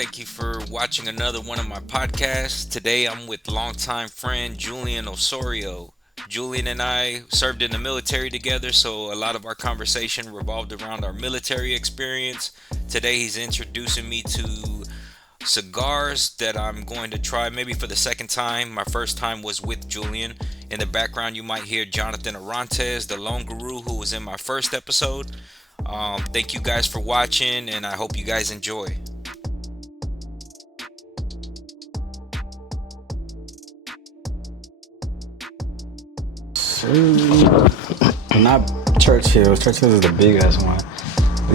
Thank you for watching another one of my podcasts. Today I'm with longtime friend Julian Osorio. Julian and I served in the military together, so a lot of our conversation revolved around our military experience. Today he's introducing me to cigars that I'm going to try maybe for the second time. My first time was with Julian. In the background, you might hear Jonathan Arantes, the lone guru who was in my first episode. Thank you guys for watching, and I hope you guys enjoy. Not Churchill. Churchill is the big ass one.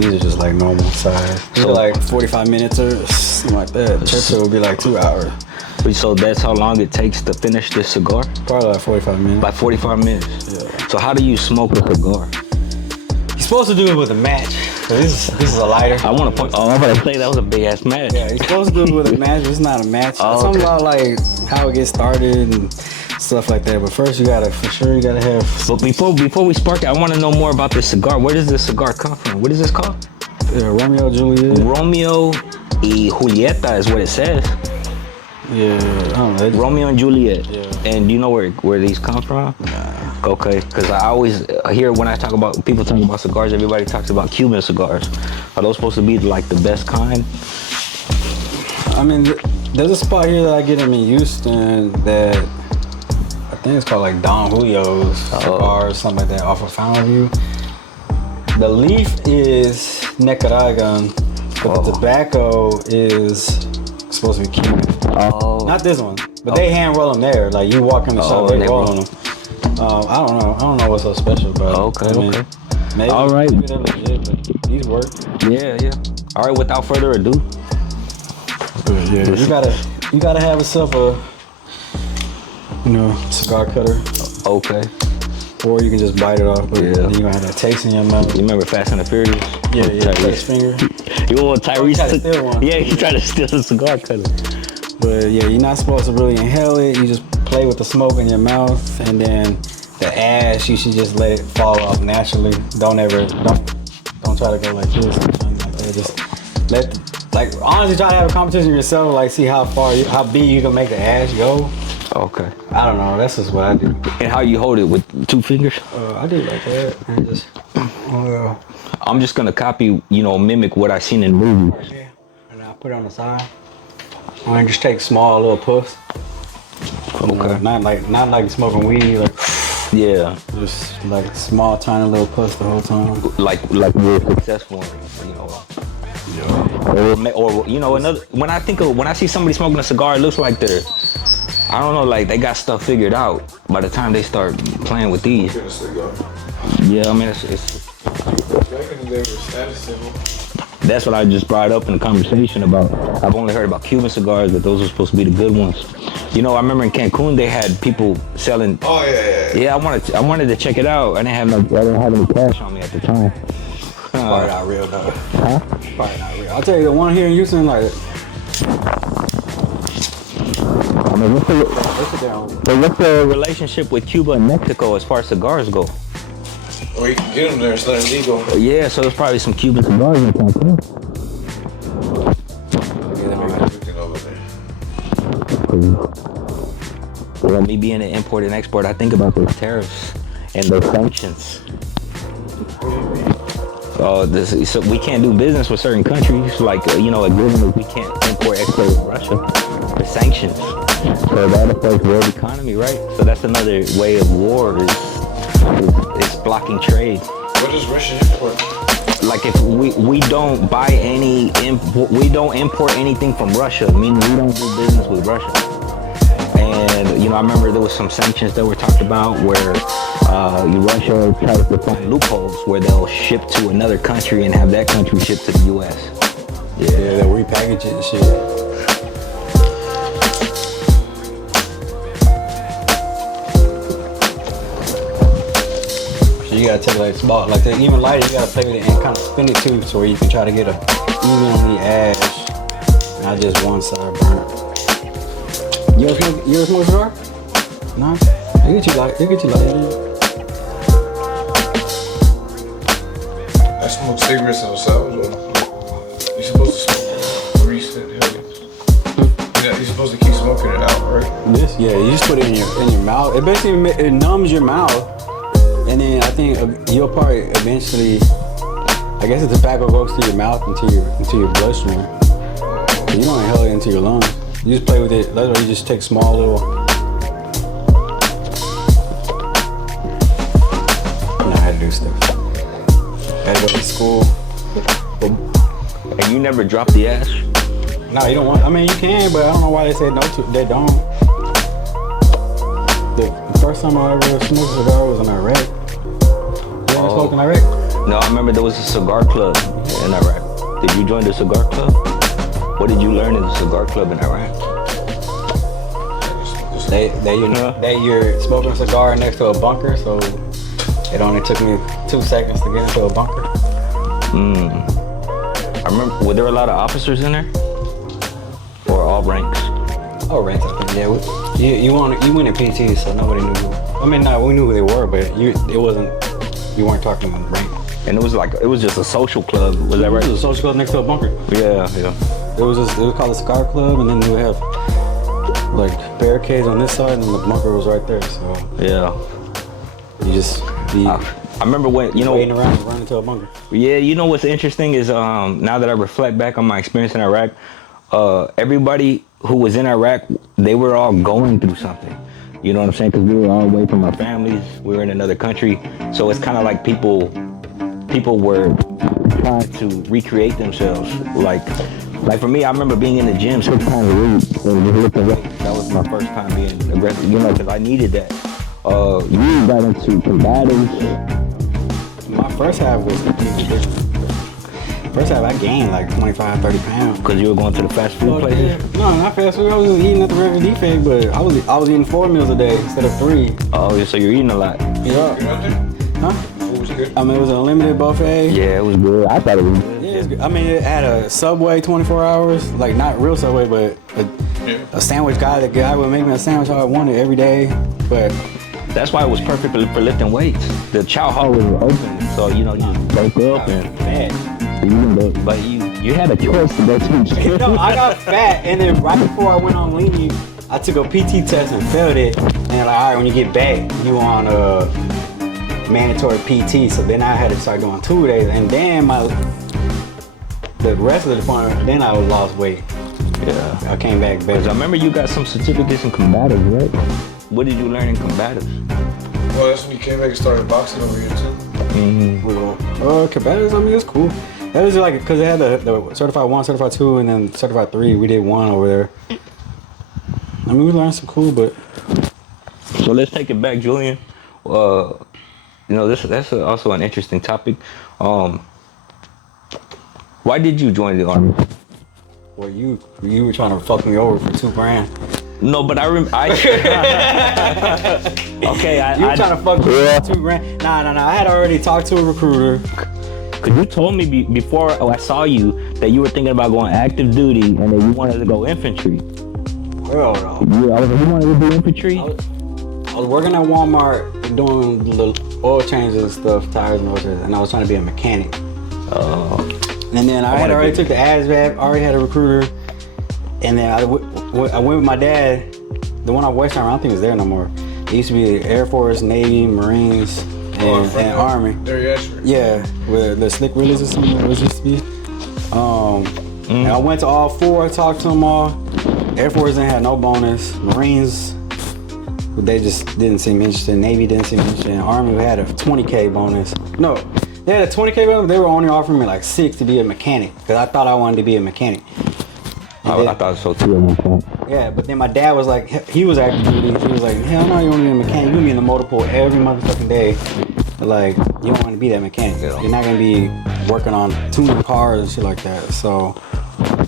These are just like normal size. These are like 45 minutes or something like that. Churchill will be like 2 hours. So that's how long it takes to finish this cigar? Probably like 45 minutes. By 45 minutes? Yeah. So how do you smoke a cigar? You're supposed to do it with a match. This is a lighter. I want to point. Oh, I'm about to say that was a big ass match. Yeah, you're supposed to do it with a match. It's not a match. Oh, it's something okay. about like how it gets started and stuff like that. But first, you gotta have. But before we spark it, I want to know more about this cigar. Where does this cigar come from? What is this called? Romeo Juliet. Romeo y Julieta is what it says. Yeah, I don't know. Romeo and Juliet. Yeah. And do you know where these come from? Nah. Okay, because I always hear when I talk about people talking about cigars, everybody talks about Cuban cigars. Are those supposed to be like the best kind? I mean, there's a spot here that I get them in Houston that I think it's called like Don Julio's cigars, something like that, off of Fountain View. The leaf is Nicaraguan, but the tobacco is supposed to be Cuban. Oh. Not this one, but they hand roll them there. Like you walk in the shop, they roll them. I don't know what's so special about it. Okay. Maybe, All right. maybe they're legit, but these work. Yeah. All right, without further ado. Yeah, you gotta have yourself a cigar cutter. Okay. Or you can just bite it off, but Yeah. then you're gonna have that taste in your mouth. You remember Fast and the Furious? Yeah, Tyrese. touch finger. You want Tyrese He tried to steal one. Yeah, he tried to steal the cigar cutter. But yeah, you're not supposed to really inhale it. You just play with the smoke in your mouth, and then the ash, you should just let it fall off naturally. Don't try to go like this or something like that. Just honestly try to have a competition with yourself, like see how big you can make the ash go. Okay. I don't know. That's just what I do. And how you hold it, with 2 fingers? I do like that. And just I'm just gonna copy, mimic what I seen in movies. yeah. And I put it on the side. And just take small little puffs. Okay. Not like smoking weed. Like Yeah. just like small, tiny little puffs the whole time. Like we're successful, Or another. When I see somebody smoking a cigar, it looks like I don't know, like they got stuff figured out by the time they start playing with these. Yeah, I mean, it's that's what I just brought up in the conversation about. I've only heard about Cuban cigars, but those are supposed to be the good ones. I remember in Cancun they had people selling. Oh yeah. Yeah, I wanted to check it out. I didn't have any cash on me at the time. Probably not real though. Huh? Probably not real. I'll tell you the one here in Houston, like I mean, what's it's the relationship with Cuba and Mexico as far as cigars go? Or you can get them there, it's not illegal. Yeah, so there's probably some Cuban cigars in Cancun. Everything over there. Well, me being an import and export, I think about those tariffs and those sanctions. So we can't do business with certain countries, like given we can't import export with Russia. The sanctions. So that affects world economy, right? So that's another way of war is blocking trade. What does Russia import? Like if we don't we don't import anything from Russia, meaning we don't do business with Russia. And I remember there was some sanctions that were talked about where Russia tries to find loopholes where they'll ship to another country and have that country ship to the U.S. yeah, they'll repackage it and shit. You gotta take like small, like even lighter. You gotta play with it and kind of spin it too, so where you can try to get a even on the ash, not just one side burnt. You ever smoke a cigar? No. They get you light. I smoke cigarettes themselves, or you supposed to smoke recent, heavy? supposed to keep smoking it out, right? This, yeah, you just put it in your mouth. It basically it numbs your mouth, and then I think you'll probably eventually, I guess the tobacco goes through your mouth into your bloodstream. So you don't inhale it into your lungs. You just play with it. Literally, you just take small little. I had to do stuff. I had to go to school. And you never dropped the ash? No, you don't want. I mean, you can, but I don't know why they said no to. They don't. The first time I ever smoked a cigar was in Iraq. You ever smoked in Iraq? No, I remember there was a cigar club in Iraq. Did you join the cigar club? What did you learn in the cigar club in Iraq? You're smoking a cigar next to a bunker, so it only took me 2 seconds to get into a bunker. I remember, were there a lot of officers in there? Or all ranks? Oh, ranks, I think. Yeah, you went in PT, so nobody knew who. I mean, no, we knew who they were, but you weren't talking rank. And it was just a social club, was that right? It was a social club next to a bunker. Yeah. It was called the Cigar Club, and then we have like barricades on this side, and then the bunker was right there. So yeah, you just be. I remember when waiting around and running into a bunker. Yeah, you know what's interesting is now that I reflect back on my experience in Iraq, everybody who was in Iraq, they were all going through something. You know what I'm saying? Because we were all away from our families. We were in another country, so it's kind of like people were trying to recreate themselves. Like for me, I remember being in the gym, so trying to read and just lifting weights. That was my first time being aggressive, because I needed that. You got into combatives. My first half was completely different. First half, I gained like 25, 30 pounds. Because you were going to the fast food places? No, not fast food. I was eating at the regular defect, but I was eating 4 meals a day instead of 3. Oh, so you're eating a lot. Yeah. Huh? What was good? I mean, it was an unlimited buffet. Yeah, it was good. I thought it was good. Yeah, it was good. I mean, it had a Subway 24 hours, like not real Subway, but a sandwich guy. The guy would make me a sandwich I wanted every day. But that's why it was perfect for lifting weights. The chow hall was open, so you just woke up and fat. But you had a choice to go to the gym. No, I got fat, and then right before I went on lean, I took a PT test and failed it. And like, all right, when you get back, you on mandatory PT. So then I had to start doing 2 days, and then the rest of the department, then I lost weight. Yeah, I came back better. I remember you got some certificates in combatives, right? What did you learn in combatives? Well, that's when you came back and started boxing over here too. Combatives, I mean, it's cool. That was like, because they had the Certified 1, Certified 2, and then Certified 3. We did 1 over there. I mean, we learned some cool, but... So let's take it back, Julian. That's also an interesting topic. Why did you join the Army? Well, you were trying to fuck me over for $2,000. No, but I okay, you were trying to fuck me over for $2,000. Nah. I had already talked to a recruiter. Cause you told me before I saw you that you were thinking about going active duty and that you wanted to go infantry. Well, no. You wanted to do infantry? I was working at Walmart doing the oil changes and stuff, tires and oil changes, and I was trying to be a mechanic. And then I had already took the ASVAB, already had a recruiter, and then I went with my dad. The one on Western, I don't think it's there no more. It used to be Air Force, Navy, Marines, and Army. Yeah, with the slick wheelies or something it was used to be. And I went to all 4, talked to them all. Air Force didn't have no bonus. Marines, they just didn't seem interested. Navy didn't seem interested. And Army had a 20K bonus. No, they had a 20K bonus, but they were only offering me like 6 to be a mechanic, because I thought I wanted to be a mechanic. I thought so too. Yeah, but then my dad was like, he was active duty. He was like, hell no, you want to be a mechanic. You want to be in the motor pool every motherfucking day. Like, you don't want to be that mechanic. Yeah. You're not going to be working on tuning cars and shit like that. So I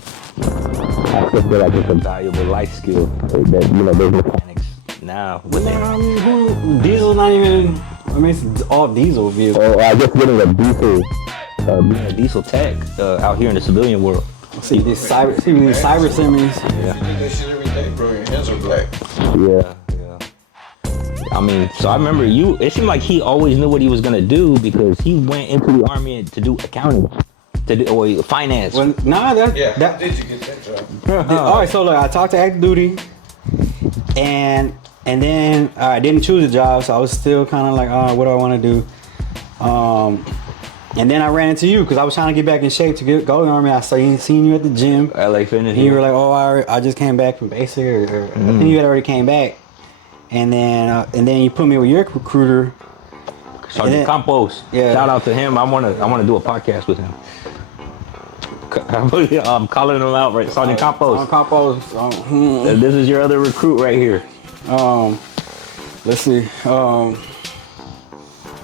feel like it's a valuable life skill that, those mechanics now. Diesel's not even, it's all diesel vehicles. Oh, I guess getting a being a diesel tech out here in the civilian world. See these cyber semis. Yeah. You do that shit every day, bro. Your hands are black. Yeah. I mean, so I remember it seemed like he always knew what he was gonna do because he went into the Army to do accounting. or finance? Well, nah, Yeah. that Did you get that job? all right. So look, I talked to active duty, and then I didn't choose a job, so I was still kind of like, what do I want to do? And then I ran into you because I was trying to get back in shape to go in the army. I seen you at the gym. LA Fitness. And you were like, I just came back from basic, or I think you had already came back. And then you put me with your recruiter. Sergeant Campos. Yeah. Shout out to him. I wanna do a podcast with him. I'm calling him out, right? Sergeant Campos. This is your other recruit right here. Let's see.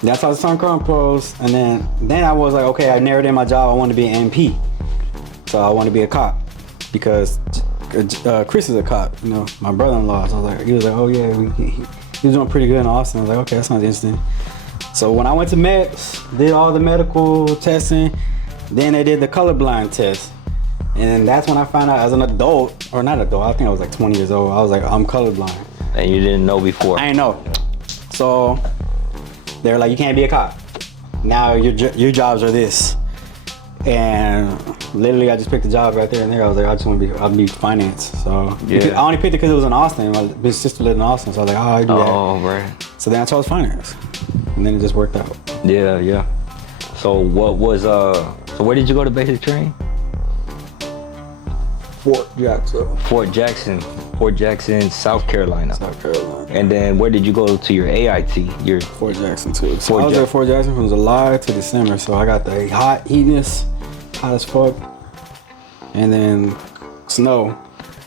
That's how the song composed, and then I was like, okay, I narrowed in my job. I want to be an MP, so I want to be a cop because Chris is a cop. You know, my brother-in-law. So he was like, oh yeah, he was doing pretty good in Austin. I was like, okay, that sounds interesting. So when I went to Mets, did all the medical testing, then they did the colorblind test, and that's when I found out as an adult, or not adult, I think I was like 20 years old. I was like, I'm colorblind. And you didn't know before. I didn't know. So they're like, you can't be a cop. Now your jobs are this. And literally, I just picked a job right there and there. I was like, I just want to I'll be finance. So yeah. I only picked it because it was in Austin. My sister lived in Austin, so I was like, I do that. Oh, right. So then I chose finance, and then it just worked out. Yeah. So what was So where did you go to basic training? Fort Jackson, South Carolina. South Carolina. And then where did you go to your AIT? Your Fort Jackson too. So I was at Fort Jackson from July to December. So I got the hot as fuck, and then snow.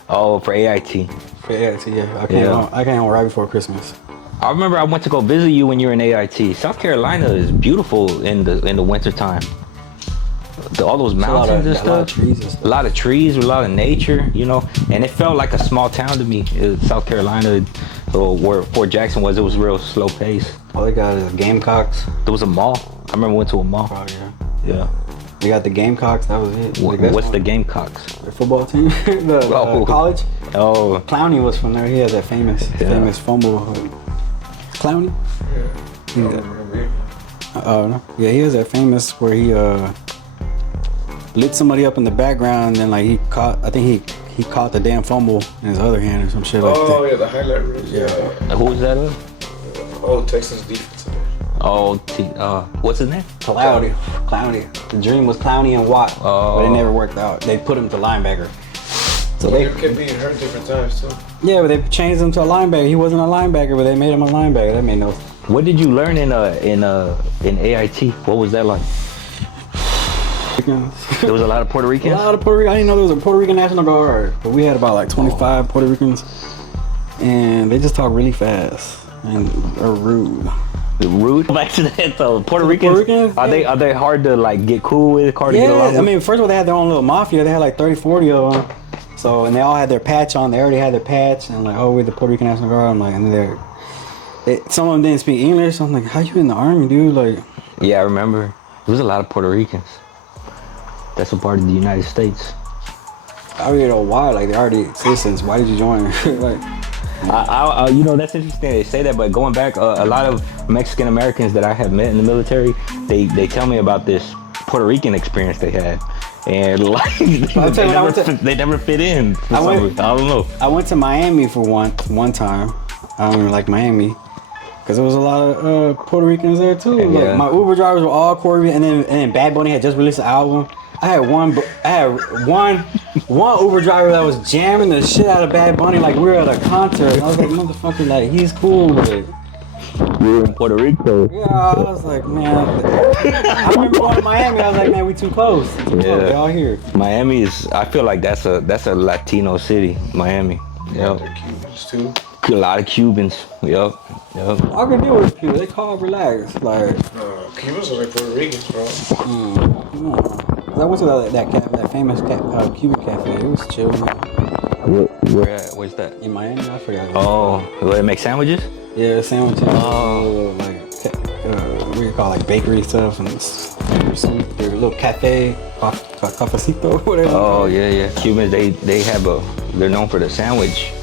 Oh, for AIT. For AIT, yeah. I came home right before Christmas. I remember I went to go visit you when you were in AIT. South Carolina is beautiful in the winter time. All those mountains and stuff. A lot of trees, a lot of nature, you know. And it felt like a small town to me. South Carolina, where Fort Jackson was, it was real slow pace. All they got is Gamecocks. There was a mall. I remember we went to a mall. Oh yeah. Yeah. We got the Gamecocks. That was it. What's the Gamecocks? The football team. the college. Oh. Clowney was from there. He has that famous fumble. Clowney. Yeah. No. Yeah, he has that famous where he lit somebody up in the background, and then like he caught the damn fumble in his other hand or some shit like that. Oh yeah, the highlight reel. Yeah. Who was that? Texas defense. What's his name? Clowney. The dream was Clowney and Watt, but it never worked out. They put him to linebacker. So they kept being hurt different times too. Yeah, but they changed him to a linebacker. He wasn't a linebacker, but they made him a linebacker. That made no sense. What did you learn in AIT? What was that like? There was a lot of Puerto Ricans? A lot of Puerto Ricans. I didn't know there was a Puerto Rican National Guard, but we had about like 25 Puerto Ricans, and they just talk really fast and are rude. Rude? Back to that though. Puerto Ricans? Are they hard to like get cool with? Hard to get along with? I mean, first of all, they had their own little mafia. They had like 30, 40 of them. So, and they all had their patch on. They already had their patch, and like, oh, we're the Puerto Rican National Guard. I'm like, and some of them didn't speak English. I'm like, how you in the army, dude? Like, yeah, I remember. There was a lot of Puerto Ricans. That's a part of the United States. I already know why. Like, they're already citizens. Why did you join? Like, you know, that's interesting they say that, but going back, a lot of Mexican Americans that I have met in the military, they tell me about this Puerto Rican experience they had. And like, they never fit in. I don't know. I went to Miami for one time. I don't even like Miami because there was a lot of Puerto Ricans there too. Yeah. Like, my Uber drivers were all Puerto Rican, and then Bad Bunny had just released an album. I had one Uber driver that was jamming the shit out of Bad Bunny like we were at a concert. And I was like, motherfucker, like he's cool with it. We were in Puerto Rico. Yeah, I was like, man. I remember going to Miami. I was like, man, we too close. They're all here. Miami is. I feel like that's a Latino city. Miami. Yep. Cubans too. A lot of Cubans. Yep. I can deal with people. They call relax. Like, Cubans are like Puerto Ricans, bro. I went to that famous Cuban cafe. It was chill. Where's that? In Miami, I forgot. Oh, where they make sandwiches? Yeah, sandwiches. What do you call like bakery stuff and their little cafe, cafecito, whatever. Oh yeah. Cubans, they're known for the sandwich.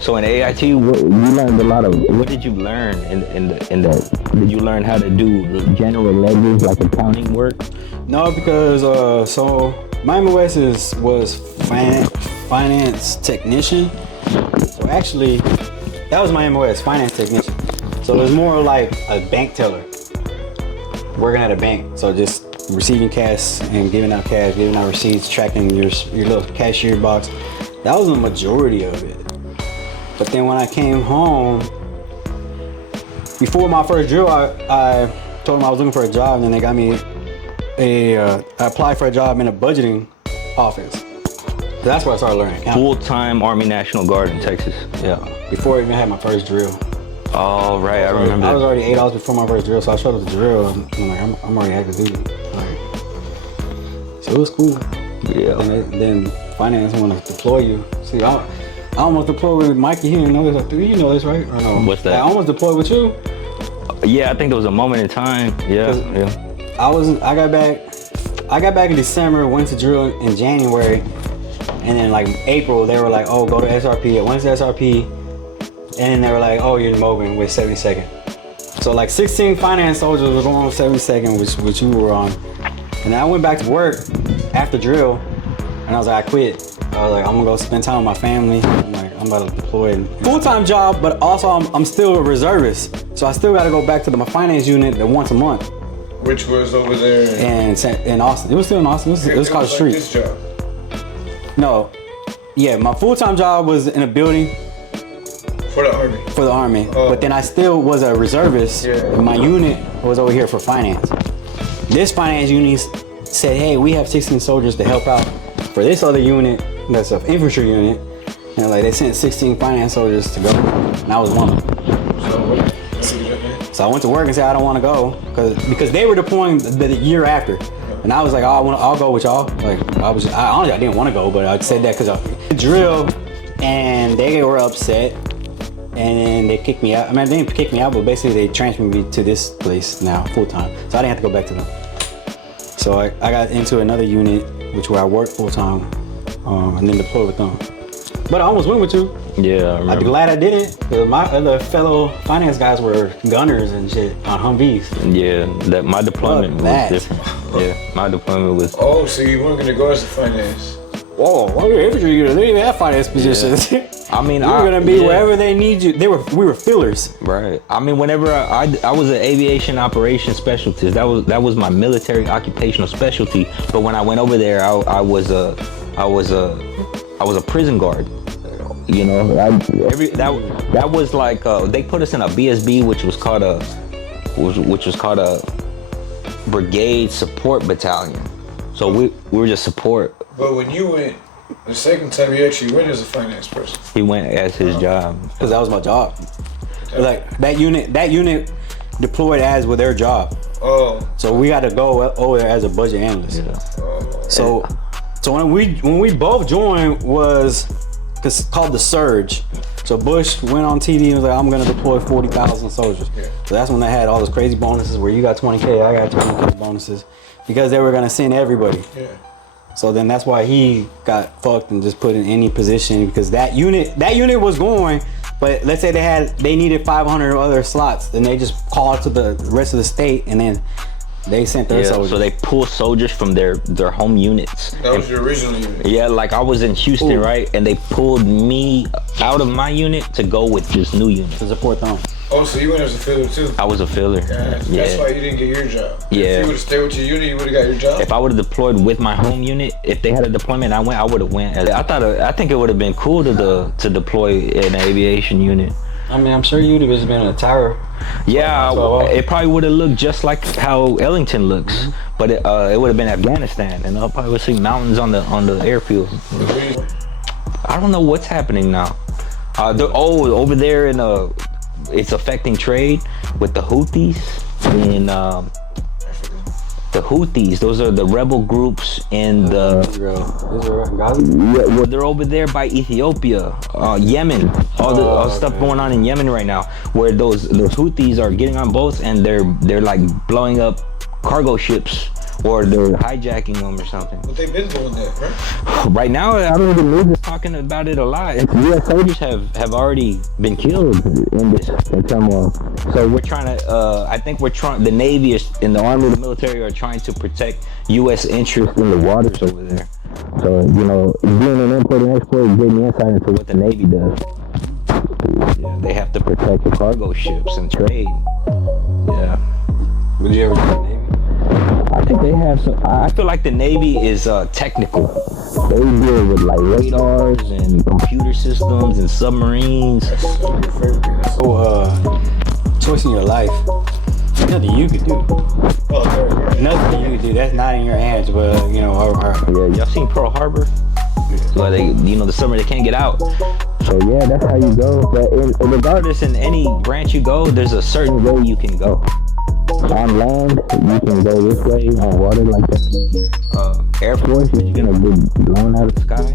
So in AIT, you learned a lot of. What did you learn in the? Did you learn how to do the general ledgers like accounting work? No, because so Miami West was finance technician. So actually, that was Miami West finance technician. So it was more like a bank teller, working at a bank. So just receiving cash and giving out cash, giving out receipts, tracking your little cashier box. That was the majority of it. But then when I came home, before my first drill, I told them I was looking for a job, and then they got me I applied for a job in a budgeting office. So that's where I started learning accounting. Full-time Army National Guard in Texas. Yeah, before I even had my first drill. Oh, right, I remember. I was already 8 hours before my first drill, so I showed up the drill, and I'm like, I'm already active duty. Like, so it was cool. Yeah. And then finance want to deploy you. See, I almost deployed with Mikey. He didn't know this. Like, you know this, right? Or no? What's that? I almost deployed with you. Yeah, I think there was a moment in time. Yeah. I got back in December, went to drill in January, and then like April they were like, oh, go to SRP. I went to SRP, and then they were like, oh, you're in Moban with 72nd. So like 16 finance soldiers were going on 72nd, which you were on. And then I went back to work after drill, and I was like, I quit. I was like, I'm gonna go spend time with my family. I'm about to deploy. Full-time job, but also I'm still a reservist. So I still gotta go back to my finance unit once a month. Which was over there in Austin. It was still in Austin. It was called the street. This job. No. Yeah, my full-time job was in a building. For the Army. For the Army. Oh. But then I still was a reservist. Yeah. And my unit was over here for finance. This finance unit said, hey, we have 16 soldiers to help out for this other unit, that's an infantry unit. And like they sent 16 finance soldiers to go. And I was one of them. So I went to work and said I don't want to go because they were deploying the year after, and I was like, oh, I'll go with y'all. Like honestly I didn't want to go, but I said that because I drill, and they were upset, and they kicked me out. I mean, they didn't kick me out, but basically they transferred me to this place now full time, so I didn't have to go back to them. So I got into another unit, where I worked full time, and then deployed with them. But I almost went with you. Yeah, I remember. I'm glad I didn't, because my other fellow finance guys were gunners and shit on Humvees. Yeah, that my deployment was different. Yeah, my deployment was. Oh, so you weren't gonna go as a finance? Whoa, well, you're infantry unit. They didn't even have finance positions. Yeah. I mean, you were gonna be wherever they need you. We were fillers. Right. I mean, whenever I was an aviation operations specialist. That was my military occupational specialty. But when I went over there, I was a prison guard. You know, that was like they put us in a BSB, which was called a brigade support battalion. So we were just support. But when you went the second time, you actually went as a finance person. He went as his job because that was my job. Like that unit deployed as with their job. Oh. So we got to go over there as a budget analyst. Yeah. Oh. So when we both joined was called the Surge. So Bush went on TV and was like, I'm gonna deploy 40,000 soldiers. Yeah. So that's when they had all those crazy bonuses where you got 20K, I got 20K bonuses, because they were gonna send everybody. Yeah. So then that's why he got fucked and just put in any position, because that unit was going, but let's say they needed 500 other slots, then they just called to the rest of the state, and then they sent their soldiers. So they pull soldiers from their home units. That was your original unit. Yeah, like I was in Houston, right? And they pulled me out of my unit to go with this new unit. To support them. Oh, so you went as a filler too? I was a filler. Yeah. That's why you didn't get your job. Yeah. If you would have stayed with your unit, you would have got your job? If I would have deployed with my home unit, if they had a deployment, I would have went. I think it would have been cool to deploy in an aviation unit. I mean, I'm sure you'd have just been in a tower. Yeah, it probably would have looked just like how Ellington looks, but it would have been Afghanistan, and I probably would see mountains on the airfield. I don't know what's happening now. Over there it's affecting trade with the Houthis in the Houthis. Those are the rebel groups in well, they're over there by Ethiopia, Yemen. All the stuff going on in Yemen right now, where those Houthis are getting on boats and they're like blowing up cargo ships or they're hijacking them or something. But they've been doing that, right? Right now, I mean, the news is talking about it a lot. U.S. soldiers have already been killed in this turmoil. So we're trying to. I think we're trying. The Navy is, and the Army, the military are trying to protect U.S. interests in the waters over there. So being an import and export, getting insight into what the Navy does. Yeah, they have to protect the cargo ships and trade. Yeah. Would you ever do the Navy? I think they have some. I feel like the Navy is technical. They deal with like radars and computer systems and submarines. So, choice in your life. Nothing you could do. Nothing you could do. That's not in your hands, but Yeah, y'all seen Pearl Harbor? Well, they, the summer they can't get out. So yeah, that's how you go. But regardless, in any branch you go, there's a certain way you can go. On land, you can go this way. On water, like that. Air Force, you're gonna get blown out of the sky.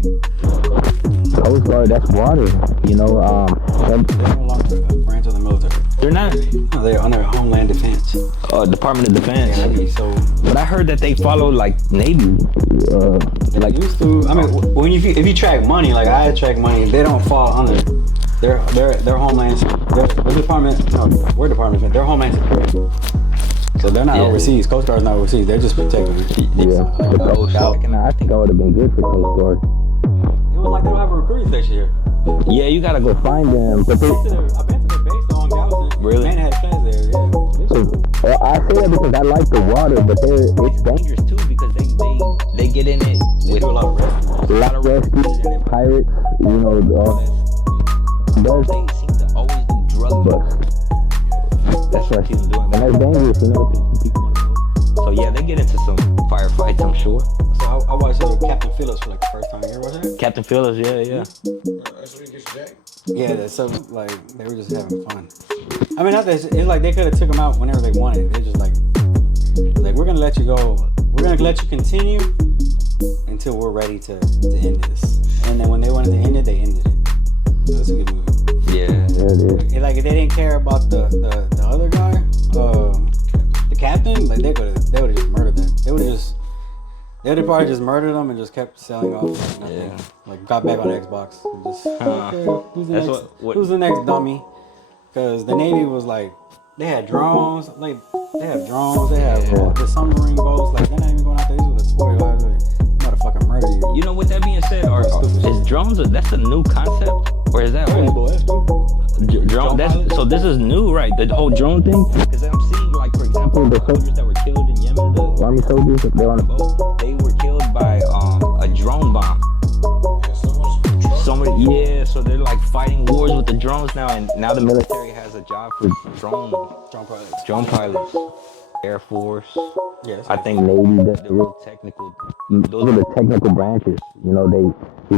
Coast Guard, that's water. they're no longer a branch of the military. They're not. No, they're under Homeland Defense. Department of Defense. Yeah, so. But I heard that they follow like Navy. Like used to. I mean, if you track money, like I track money, they don't fall under their homeland. Their department. No, we're Department of Defense. Their Homeland Security. So they're not overseas. Coast Guard's not overseas. They're just protecting. Yeah. The Coast Guard. I think I would have been good for Coast Guard. It was like they don't have a recruiting section here. Yeah, you gotta go find them. But I've been to the base on Galveston. Really? Man had plans there. Yeah. I say that because I like the water, but it's dangerous too because they get in it with do a lot of rescues. And then pirates. All that. But they seem to always do drug busts. That's what I see them doing. And that's dangerous, because people want to go. So yeah, they get into some firefights, I'm sure. So I watched Captain Phillips for like the first time. You ever watch that? Captain Phillips, yeah. That's when he gets jacked. Yeah, so like they were just having fun. I mean, it's like they could have took them out whenever they wanted. They're just like we're gonna let you go. We're gonna let you continue until we're ready to end this. And then when they wanted to end it, they ended it. So that's a good movie. Yeah, it is. Like if they didn't care about the other guy, the captain, like they would have just murdered them. They would have probably just murdered them and just kept selling off. Like, Yeah. Like got back on Xbox and just That's who's the next dummy? Because the Navy was like they had drones, they have the submarine boats. Like they're not even going out there with a toy. Motherfucking murder you. With that being said, is drones that's a new concept, or is that drone? So this is new, right? The whole drone thing. Because I'm seeing, like, for example, the soldiers that were killed in Yemen, the army soldiers, they're on a boat. They were killed by a drone bomb. So they're like fighting wars with the drones now, and now the military has a job for drone pilots, Air Force. Yes. I think Navy, the real technical. Those are the technical branches. You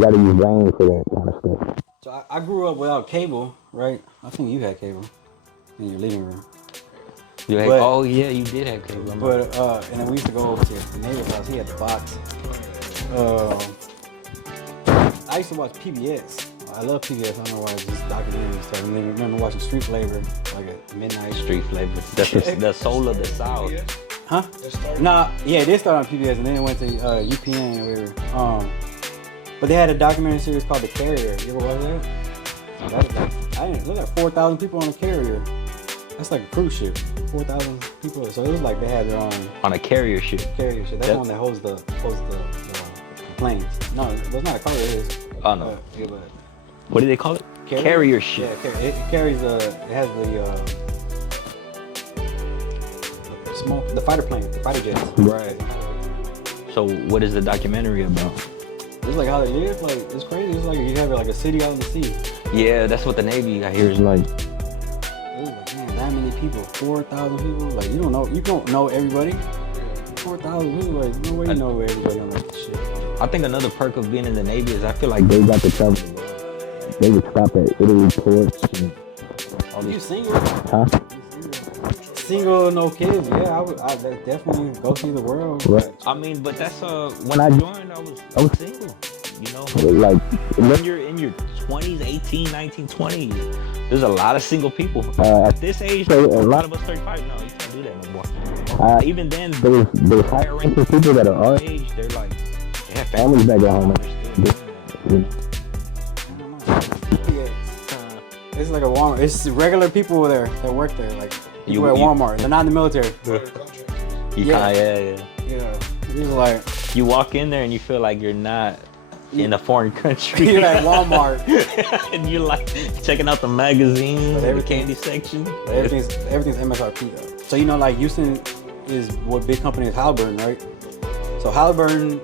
got to use brains for that kind of stuff. So I grew up without cable, right? I think you had cable in your living room. You did have cable. But and then we used to go over to the neighbor's house. He had the box. I used to watch PBS. I love PBS. I don't know why it's just documentaries and stuff. And then I remember watching Street Flavor, like at midnight. Street Flavor. That's the soul of the South. Huh? Yeah, they started on PBS and then it went to UPN or whatever. But they had a documentary series called The Carrier. You ever watch that? Look at 4,000 people on a carrier. That's like a cruise ship. 4,000 people. So it was like they had their own on a carrier ship. That's the one that holds the planes. No, it's not a carrier. It is. Oh no. But what do they call it? Carrier ship. Yeah, it carries it has the fighter plane, the fighter jets. Right. So what is the documentary about? It's like how they live. Like it's crazy. It's like you have like a city out in the sea. Yeah, that's what the Navy I hear is like. It was like, man, that many people, 4,000 people. Like you don't know everybody. 4,000 people. Like no way you know everybody on that shit. I think another perk of being in the Navy is I feel like they got to travel. They would stop at Italy ports and all You these. single? Huh? Single, no kids. Yeah, I definitely go see the world. Right. I mean, but that's when I joined, I was single. Like when you're in your 20s, 18, 19, 20, there's a lot of single people. At this age, a lot of us 35. No, you can't do that no more. Even then, those higher ranking people that are our age, they're like, they have families back at home and they're still doing that, you know? Yeah, it's like a Walmart. It's regular people there that work there, like people at You- Walmart. They're not in the military. Yeah. Yeah. Yeah, it's like You walk in there and you feel like you're not in a foreign country. you're at Walmart. And you're like checking out the magazines, But the everything- candy section. Everything's MSRP though. So you know, like Houston is what big company is Halliburton, right? So Halliburton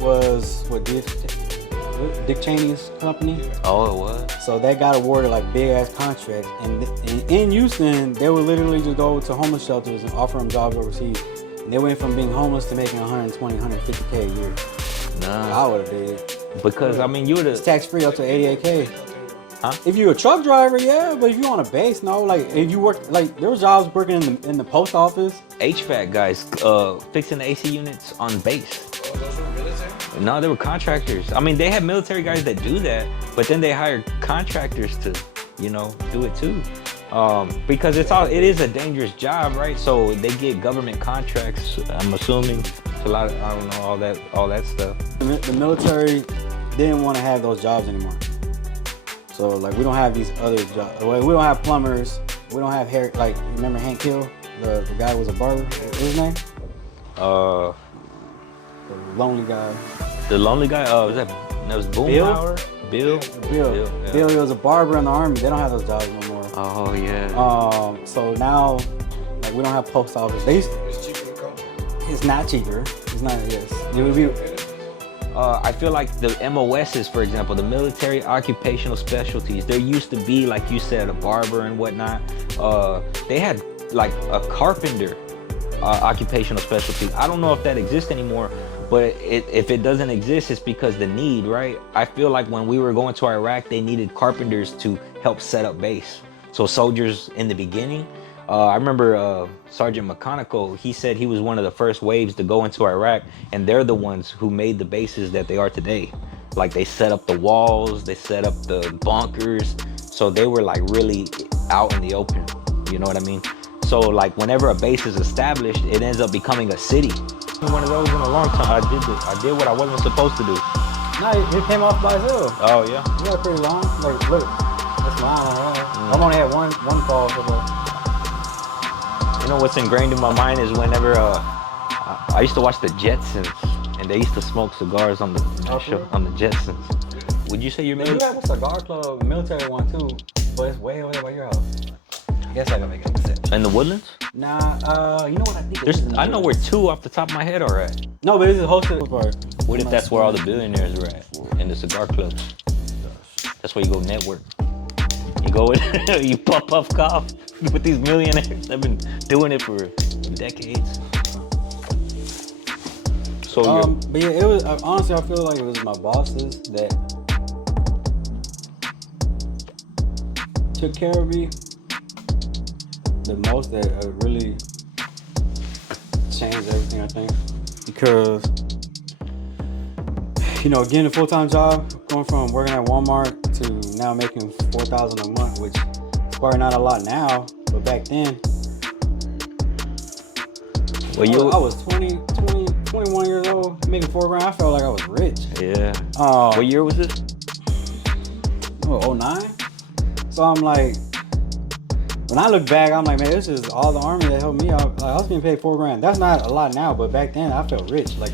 was what Dick Cheney's company. Oh, it was. So they got awarded like big ass contracts, and in Houston, they would literally just go to homeless shelters and offer them jobs overseas. And they went from being homeless to making 120, 150K a year. I would have did it. Because I mean, you would It's have. tax free up to 88K. Huh? If you're a truck driver, yeah, but if you on a base, no. Like if you work, like there was jobs working in the post office. HVAC guys fixing the AC units on base. Oh, those were military? No, they were contractors. I mean, they have military guys that do that, but then they hire contractors to, you know, do it too. Because it is a dangerous job, right? So they get government contracts. I'm assuming it's a lot of, I don't know, all that stuff. The military didn't want to have those jobs anymore. So like we don't have these other jobs. We don't have plumbers. We don't have hair. Like remember Hank Hill, the guy who was a barber. What's his name? Uh, The lonely guy. the lonely guy. That was Boomhauer? Bill. Yeah. Bill was a barber in the army. They don't have those jobs no more. Oh yeah. So now, like we don't have post office. It's cheaper to contract. It's not cheaper. It's not. Yes, it would be. I feel like the MOSs, for example, the military occupational specialties, there used to be, like you said, a barber and whatnot. They had like a carpenter occupational specialty. I don't know if that exists anymore, but if it doesn't exist, it's because the need, right? I feel like when we were going to Iraq, they needed carpenters to help set up base. So soldiers in the beginning, I remember Sergeant McConicle, he said he was one of the first waves to go into Iraq, and they're the ones who made the bases that they are today. Like they set up the walls, they set up the bunkers, so they were like really out in the open, you know what I mean? So like whenever a base is established, it ends up becoming a city. One of those in a long time. I did what I wasn't supposed to do. No, it came off by itself. Oh yeah. You got pretty long. Like look, that's mine. I've only had one fall. You know what's ingrained in my mind is whenever I used to watch the Jetsons, and they used to smoke cigars on the show, on the Jetsons. Would you say you're You maybe? have a cigar club, military one too, but it's way over there by your house. I guess I can make it sense. In the Woodlands? Nah, you know what I think? I know where two off the top of my head are at. No, but this is hosted part. What if that's where all the billionaires are at? In the cigar clubs. That's where you go network. You go in, you puff cough with these millionaires. They've been doing it for decades. So But yeah, it was honestly I feel like it was my bosses that took care of me the most, that really changed everything, I think. Because you know, getting a full-time job, going from working at Walmart to now making $4,000 a month, which is probably not a lot now, but back then, well, I was 21 years old, making $4 grand. I felt like I was rich. yeah. What What year was it? 09? So I'm like, when I look back, I'm like, man, this is all the army that helped me out. Like, I was being paid $4 grand. That's not a lot now, but back then I felt rich. Like,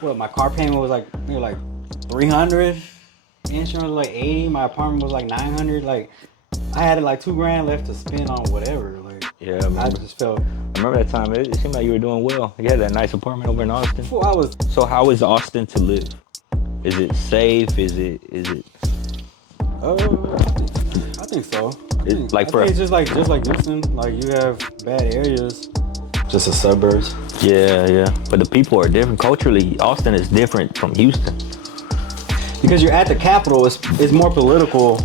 what, my car payment was like, maybe like 300. Insurance was like 80. My apartment was like 900. Like, I had like $2 grand left to spend on whatever. Like, Yeah, I remember. I just felt, I remember that time. It seemed like you were doing well. You had that nice apartment over in Austin. I was, So how is Austin to live? Is it safe? Is it? I think so. It's like I for think it's just like Houston. Like, you have bad areas. Just the suburbs. Yeah. But the people are different. Culturally, Austin is different from Houston. Because you're at the capital, it's more political,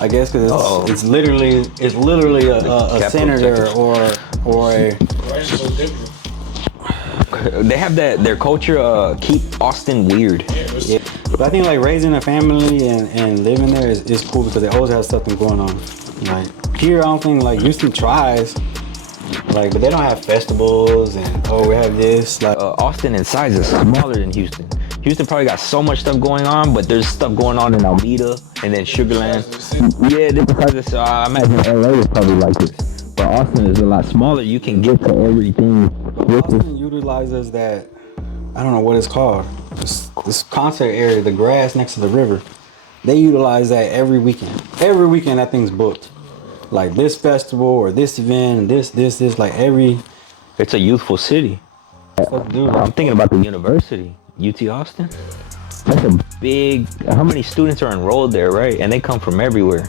I guess, because it's literally a senator or a. Why is it so different? They have their culture keep Austin weird. Yeah. But I think like raising a family and living there is cool because they always have something going on. Like here, I don't think like Houston tries, Like, but they don't have festivals and we have this. Like, Austin in size is smaller than Houston. Houston probably got so much stuff going on, but there's stuff going on in Alameda and then Sugarland. Yeah, different sizes. So I imagine LA is probably like this. But Austin is a lot smaller. You can get to everything. Austin utilizes that. I don't know what it's called. This concert area, the grass next to the river. They utilize that every weekend. Every weekend that thing's booked. Like this festival or this event, this, like every. It's a youthful city. Dude, I'm thinking about the university, UT Austin. That's a big. How many students are enrolled there, right? And they come from everywhere.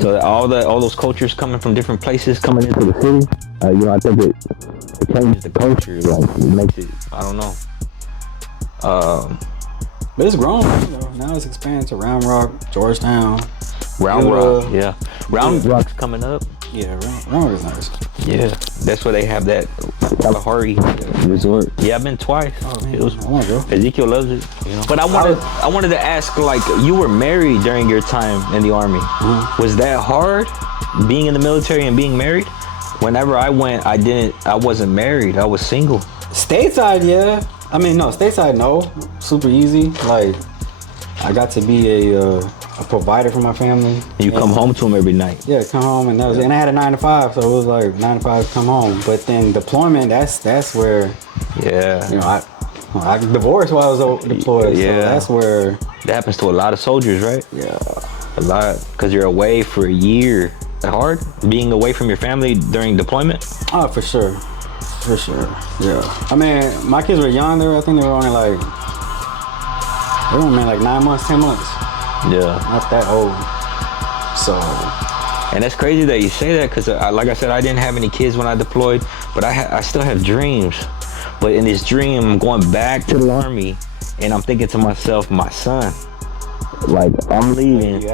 So all those cultures coming from different places coming into the city. I think it changes the culture. Like it makes it. I don't know. But it's grown. Now it's expanding to Round Rock, Georgetown. Round Rock, yeah. Round Rock's coming up. Yeah, Round Rock is nice. Yeah, that's where they have that Kalahari resort. Yeah, I've been twice. Oh man, it was, I want to go. Ezekiel loves it. But I wanted to ask, like, you were married during your time in the Army. Mm-hmm. Was that hard, being in the military and being married? Whenever I went, I wasn't married. I was single. Stateside, yeah. I mean, no, stateside, no. Super easy. Like, I got to be a provider for my family. You come home to them every night. Yeah, come home, and and I had a 9 to 5, so it was like 9 to 5, come home. But then deployment, that's where. Yeah. I divorced while I was deployed. Yeah. So that's where. That happens to a lot of soldiers, right? Yeah. A lot, because you're away for a year. Hard being away from your family during deployment? Oh, for sure. For sure. Yeah. I mean, my kids were young there. I think they were only like 9 months, 10 months. Yeah. Not that old. So. And that's crazy that you say that, because like I said, I didn't have any kids when I deployed, but I still have dreams. But in this dream, I'm going back to the Army, and I'm thinking to myself, my son. Like, I'm leaving.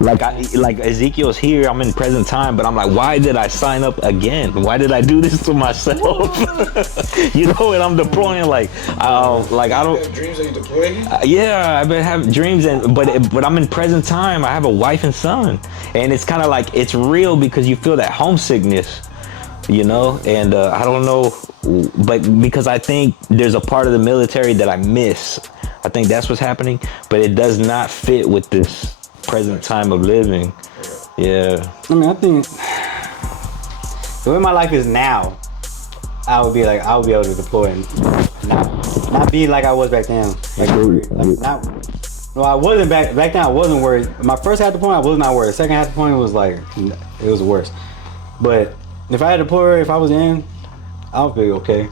Like Ezekiel's here, I'm in present time, but I'm like, why did I sign up again? Why did I do this to myself? And I'm deploying like I don't. You have dreams that you deploy again? Yeah, I've been having dreams, but I'm in present time. I have a wife and son, and it's kind of like it's real because you feel that homesickness, and I don't know, but because I think there's a part of the military that I miss. I think that's what's happening, but it does not fit with this present time of living. Yeah. I mean, I think the way my life is now, I would be able to deploy and not be like I was back then. I wasn't back then. I wasn't worried. My first half deployment, I was not worried. Second half deployment was like, it was worse. But if I had deployed, if I was in, I would be okay.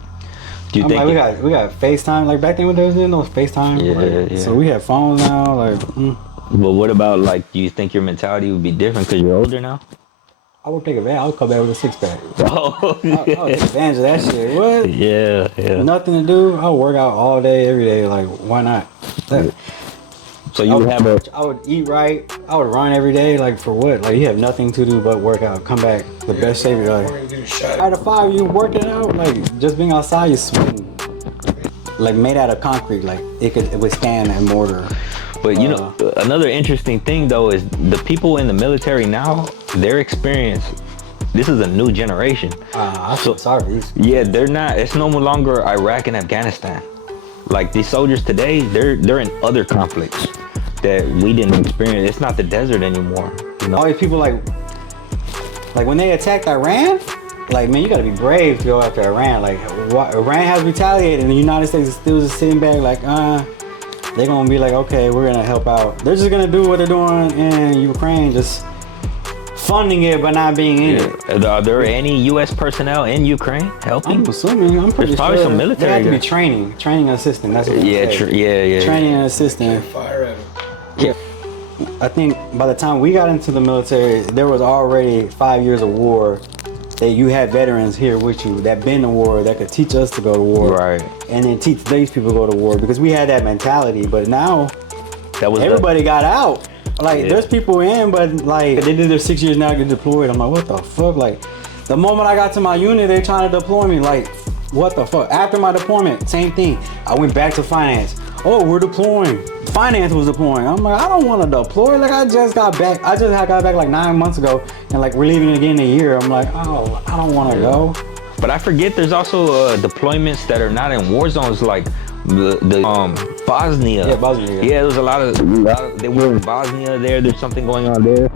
Do you think we got FaceTime? Like back then, there was no FaceTime. Yeah. So we have phones now. Like, But what about, like, do you think your mentality would be different because you're older now? I would take advantage. I would come back with a 6-pack. Oh, I would take advantage of that shit. What? Yeah. Nothing to do. I would work out all day, every day. Like, why not? So you would have I would eat right. I would run every day. Like, for what? Like, you have nothing to do but work out. Come back, the best shape of your life. Out of 5, you working out. Like, just being outside, you're sweating. Like, made out of concrete. Like, it could withstand a mortar. But another interesting thing though is the people in the military now, their experience. This is a new generation. I feel sorry. Yeah, they're not. It's no longer Iraq and Afghanistan. Like these soldiers today, they're in other conflicts that we didn't experience. It's not the desert anymore. All these people like when they attacked Iran, like, man, you gotta be brave to go after Iran. Like, Iran has retaliated, and the United States is still just sitting back, like, they're gonna be like, okay, we're gonna help out. They're just gonna do what they're doing in Ukraine, just funding it but not being in it. Are there any U.S. personnel in Ukraine helping? I'm assuming. I'm pretty There's probably sure some military. They have to be training assistant. That's what Yeah, yeah. Training and assistant. Fire at him. Yeah. I think by the time we got into the military, there was already 5 years of war. That you had veterans here with you that been to war that could teach us to go to war, right? And then teach these people to go to war because we had that mentality. But now, everybody got out. Like, there's people in, but like they did their 6 years now get deployed. I'm like, what the fuck? Like, the moment I got to my unit, they trying to deploy me. Like, what the fuck? After my deployment, same thing. I went back to finance. oh, we're deploying. Finance was deploying. I'm like, I don't want to deploy. Like, I just got back like 9 months ago, and like we're leaving again in a year. I'm like, oh, I don't want to go. But I forget there's also deployments that are not in war zones, like the Bosnia. Yeah, Bosnia. Yeah, there's a lot of they were in Bosnia there. There's something going on there.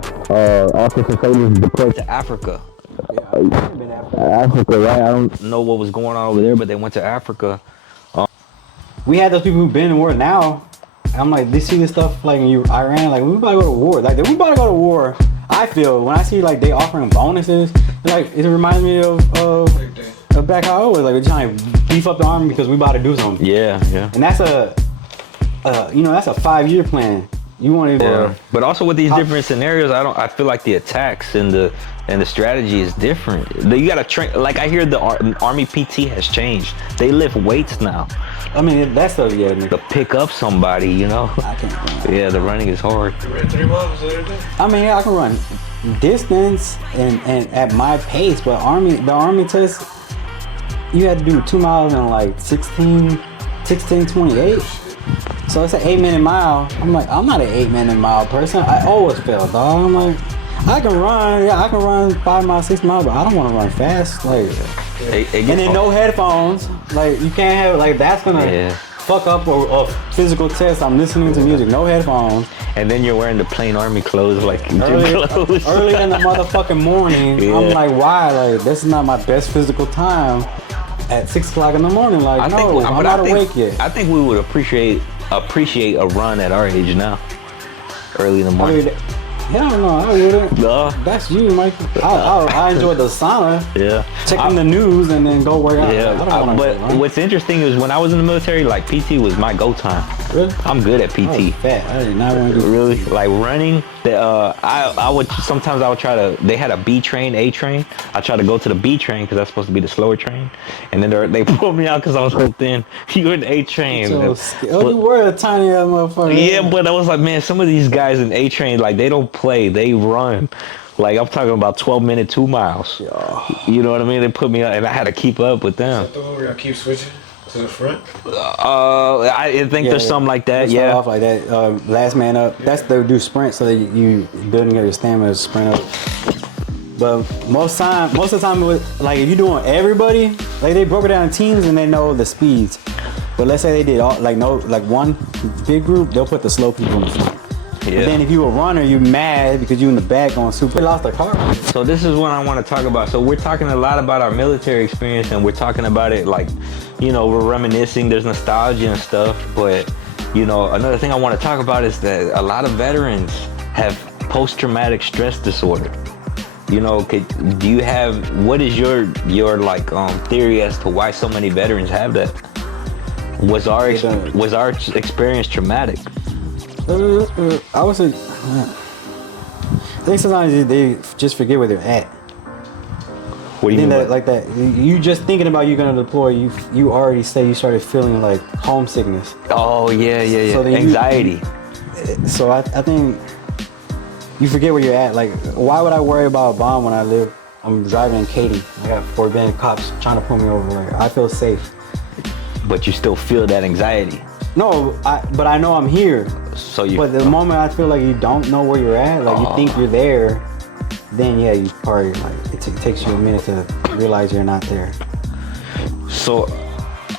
Also, some soldiers deployed to Africa. Africa, right? I don't know what was going on over there, but they went to Africa. We had those people who've been in war now. I'm like, they see this stuff like in Iran, like we about to go to war. Like we about to go to war. I feel when I see like they offering bonuses, like it reminds me of back how I was like we're trying to beef up the army because we about to do something. Yeah, yeah. And that's that's a 5-year plan. You want to. Yeah. But also with these different scenarios, I feel like the attacks and the strategy is different. You gotta train. Like I hear the Army PT has changed. They lift weights now. I mean, that's the To pick up somebody, you know. I can't run. Yeah, the running is hard. You ran 3 miles the other day? I mean, yeah, I can run distance and at my pace, but the army test, you had to do 2 miles in like 16:28. So it's an 8-minute mile. I'm like, I'm not an 8-minute mile person. I always fail, dog. I'm like, I can run 5 miles, 6 miles, but I don't want to run fast. Like, and then no headphones. Like, you can't have, like, that's gonna fuck up a physical test. I'm listening to music, no headphones. And then you're wearing the plain army clothes, like gym clothes. Early in the motherfucking morning. Yeah. I'm like, why? Like, this is not my best physical time at 6 o'clock in the morning. Like, I'm not awake yet. I think we would appreciate a run at our age now. Early in the morning. Hell no, I wouldn't. No. That's you, Mike. I enjoy the sauna. Yeah. Checking the news and then go work out. Yeah. But what's interesting is when I was in the military, like PT was my go time. Really? I'm good at PT. I was fat. I did not want to do really like running. I would try to. They had a B train, A train. I try to go to the B train because that's supposed to be the slower train, and then they pulled me out because I was so thin. You were in the A train. You were a tiny ass motherfucker. Yeah, but I was like, man, some of these guys in A train, like they don't play, they run. Like I'm talking about 12-minute 2 miles. Yeah. You know what I mean? They put me out, and I had to keep up with them. Is that the one where y'all keep switching to the front? I think there's something like that. Yeah. Off like that. Last man up. Yeah. That's they do sprint, so that you building your stamina to sprint up. But most of the time, like if you're doing everybody, like they broke it down in teams and they know the speeds. But let's say they did one big group, they'll put the slow people in the front. Yeah. But then if you a runner, you mad because you in the back going super. They lost their car. So this is what I want to talk about. So we're talking a lot about our military experience, and we're talking about it like, you know, we're reminiscing. There's nostalgia and stuff. But you know, another thing I want to talk about is that a lot of veterans have post-traumatic stress disorder. You know, what is your like theory as to why so many veterans have that? Was our experience traumatic? I would say, I think sometimes they just forget where they're at. What do you mean? That you just thinking about you gonna deploy, you already say you started feeling like homesickness. Oh yeah. So anxiety. So I think you forget where you're at. Like, why would I worry about a bomb when I'm driving in Katy. I got forbidden cops trying to pull me over. Like, I feel safe. But you still feel that anxiety. No, but I know I'm here. So you. But the moment I feel like you don't know where you're at, like you think you're there, then yeah, you probably like it takes you a minute to realize you're not there. So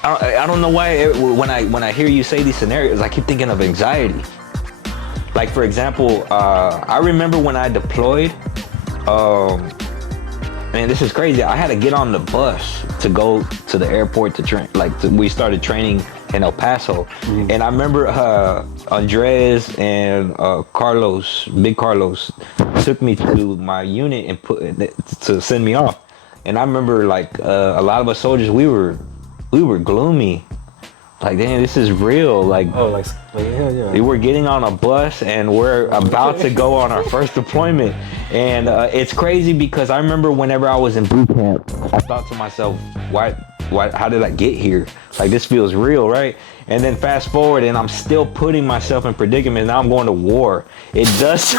I don't know why when I hear you say these scenarios, I keep thinking of anxiety. Like for example, I remember when I deployed. Man, this is crazy. I had to get on the bus to go to the airport to train. We started training in El Paso, and I remember Andres and Big Carlos, took me to my unit and to send me off. And I remember like a lot of us soldiers, we were gloomy. Like, damn, this is real. Like yeah. We're getting on a bus and we're about to go on our first deployment. And it's crazy because I remember whenever I was in boot camp, I thought to myself, why, how did I get here? Like, this feels real, right? And then fast forward and I'm still putting myself in predicament. Now I'm going to war. It does,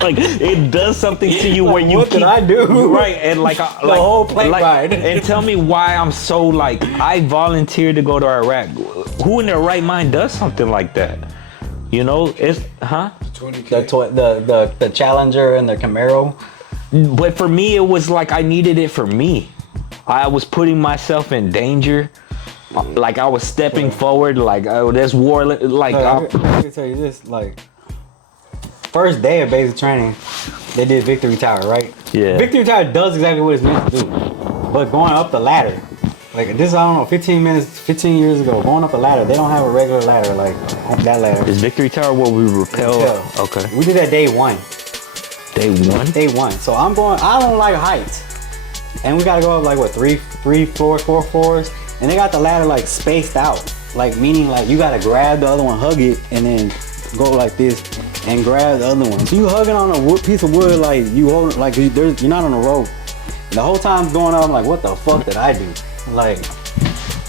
it does something to you when you what did I do? Right, and the whole plane ride. And tell me why I'm so I volunteered to go to Iraq. who in their right mind does something like that? You know, it's 20K. The Challenger and the Camaro. But for me, it was like I needed it for me. I was putting myself in danger. Like I was stepping forward. Like there's war. Like Let me tell you this. Like first day of basic training, they did Victory Tower, right? Yeah. Victory Tower does exactly what it's meant to do. But going up the ladder, like this, I don't know, 15 years ago, going up the ladder, they don't have a regular ladder like that ladder. is Victory Tower where we rappel? Okay. We did that day one. Day one. Day one. So I don't like heights. And we gotta go up like what, three floors, 4 floors, and they got the ladder like spaced out, like meaning like you gotta grab the other one, hug it, and then go like this and grab the other one. So you hugging on a piece of wood like you hold, like you're not on a rope. The whole time going up, I'm like, what the fuck did I do? Like,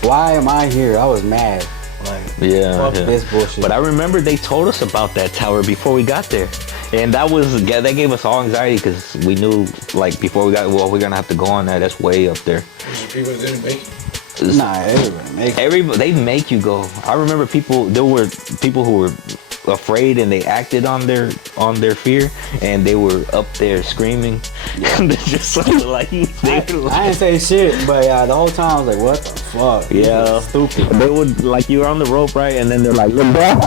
why am I here? I was mad. Like, fuck this bullshit. But I remember they told us about that tower before we got there. And that gave us all anxiety because we knew, like, before we got, well, we're going to have to go on that. That's way up there. People that didn't make it? Nah, everybody make it. They make you go. I remember there were people who were afraid and they acted on their fear, and they were up there screaming. They just like I didn't say shit, but the whole time I was like, what the fuck? Yeah, this is stupid. They would, like, you were on the rope, right, and then they're like, look back.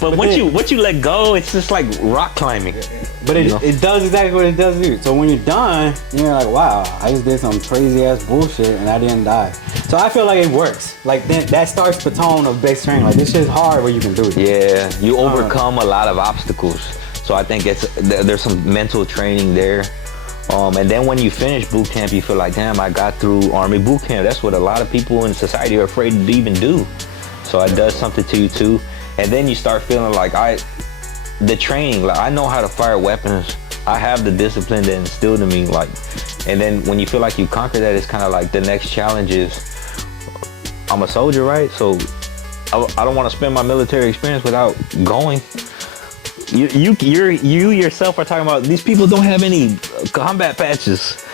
But once you let go, it's just like rock climbing. But it does exactly what it does do. So when you're done, you're like, wow, I just did some crazy ass bullshit and I didn't die. So I feel like it works. Like then that starts the tone of basic training. Like this shit's hard, but you can do it. Yeah, you overcome a lot of obstacles. So I think there's some mental training there. And then when you finish boot camp, you feel like, damn, I got through Army boot camp. That's what a lot of people in society are afraid to even do. So it does something to you too. And then you start feeling like the training, like I know how to fire weapons. I have the discipline that instilled in me, like, and then when you feel like you conquer that, it's kind of like the next challenge is, I'm a soldier, right? So I don't want to spend my military experience without going. You yourself are talking about these people don't have any combat patches.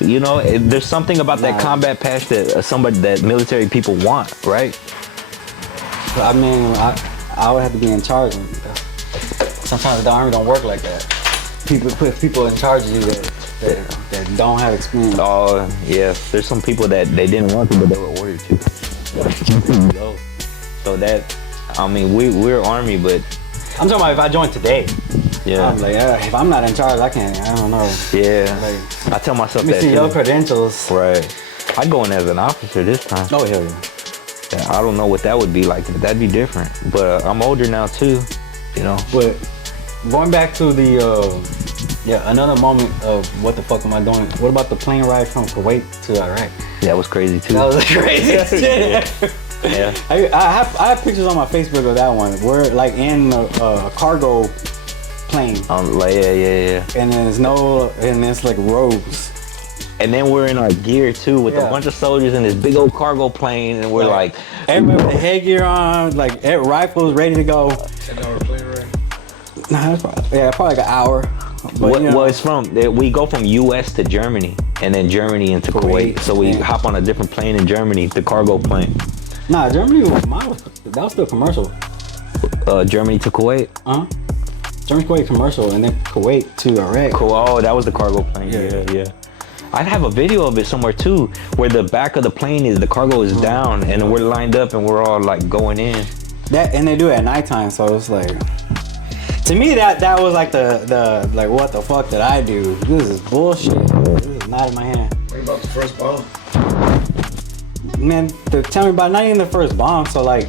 You know, there's something about that combat patch that military people want, right? I mean, I would have to be in charge. Sometimes the Army don't work like that. People put people in charge of you that don't have experience. Oh yeah, there's some people that they didn't want to, but they were ordered to. So that, I mean, we're Army, but I'm talking about if I joined today. Yeah. I'm like, if I'm not in charge, I don't know. Yeah. Like, I tell myself let me that see too. your credentials. Right. I'd go in as an officer this time. Oh hell yeah. Yeah, I don't know what that would be like, but that'd be different. But I'm older now too, you know. But going back to the another moment of what the fuck am I doing? What about the plane ride from Kuwait to Iraq? That was crazy too. That was the craziest shit. Yeah. I have pictures on my Facebook of that one. We're like in a cargo plane. Like, yeah. And there's like robes. And then we're in our gear too with a bunch of soldiers in this big old cargo plane, and we're like everybody with the headgear on, like rifles ready to go. 10-hour plane ride. Nah, probably like an hour. But, well, it's we go from US to Germany, and then Germany into Kuwait. So we hop on a different plane in Germany, the cargo plane. Nah, Germany that was still commercial. Germany to Kuwait? Germany, Kuwait commercial, and then Kuwait to Iraq. Cool. Oh, that was the cargo plane. Yeah. I'd have a video of it somewhere too, where the back of the plane the cargo is down, and we're lined up, and we're all like going in. And they do it at nighttime, so it's like, to me that was like the like, what the fuck did I do? This is bullshit. This is not in my hand. What about the first bomb? Man, tell me about not even the first bomb. So like,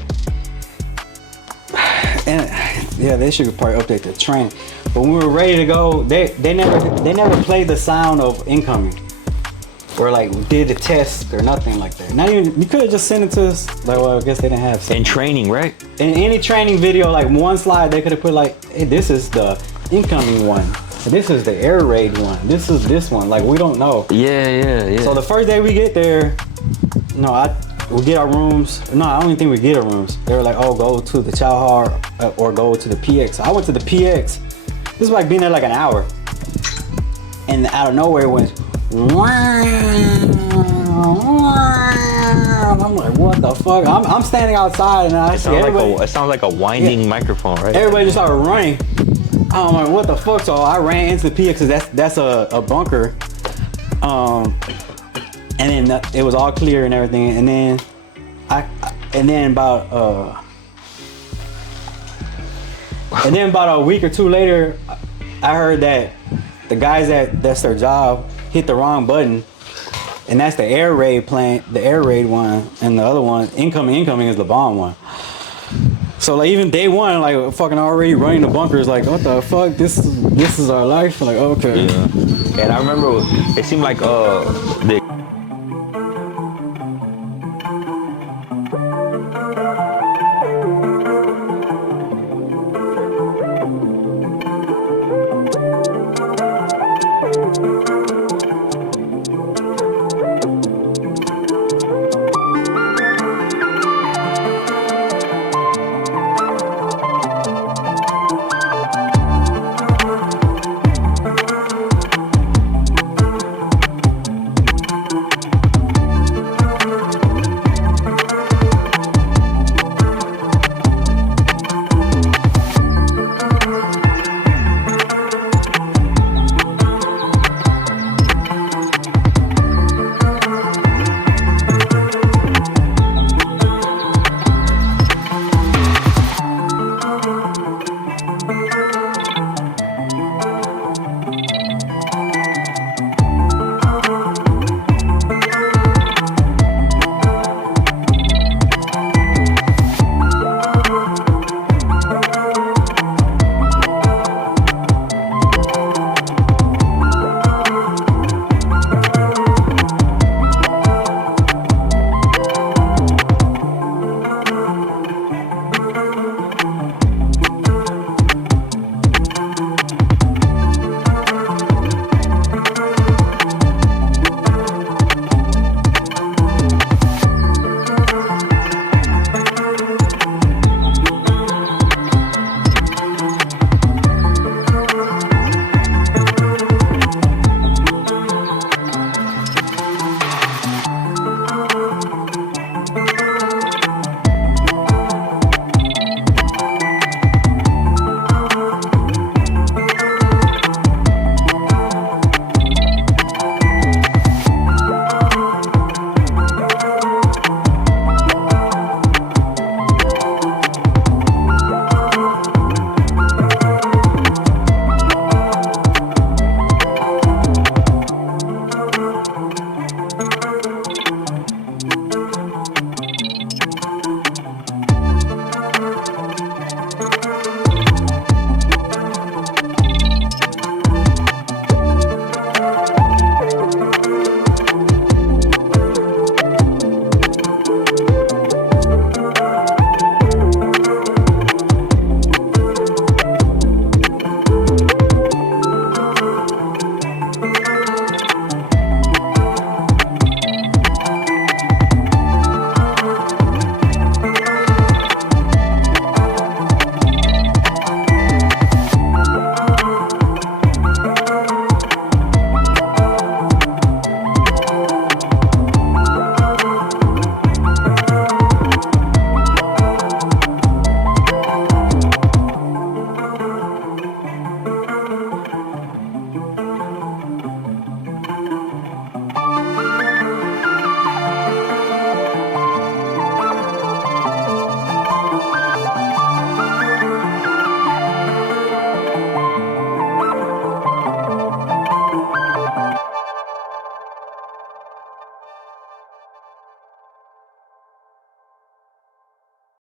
and yeah, they should probably update the training. But when we were ready to go, they never played the sound of incoming, or like did the test or nothing like that. Not even, you could have just sent it to us. Like, well, I guess they didn't have something. In training, right? In any training video, like one slide, they could have put like, hey, this is the incoming one. This is the air raid one. This is this one. Like, we don't know. Yeah. So the first day we get there, we get our rooms. No, I don't even think we get our rooms. They were like, oh, go to the Chowhar or go to the PX. So I went to the PX. This was like being there like an hour. And out of nowhere it went, I'm like, what the fuck? I'm standing outside and I see everybody. It sounds like a winding microphone, right? Everybody just started running. I'm like, what the fuck? So I ran into the PX because that's a bunker. And then it was all clear and everything. And then about a week or two later, I heard that the guys that's their job hit the wrong button, and that's the air raid one, and the other one, incoming is the bomb one. So like even day one, like fucking already running the bunkers, like what the fuck? This is our life. Like okay. Yeah. And I remember it seemed like the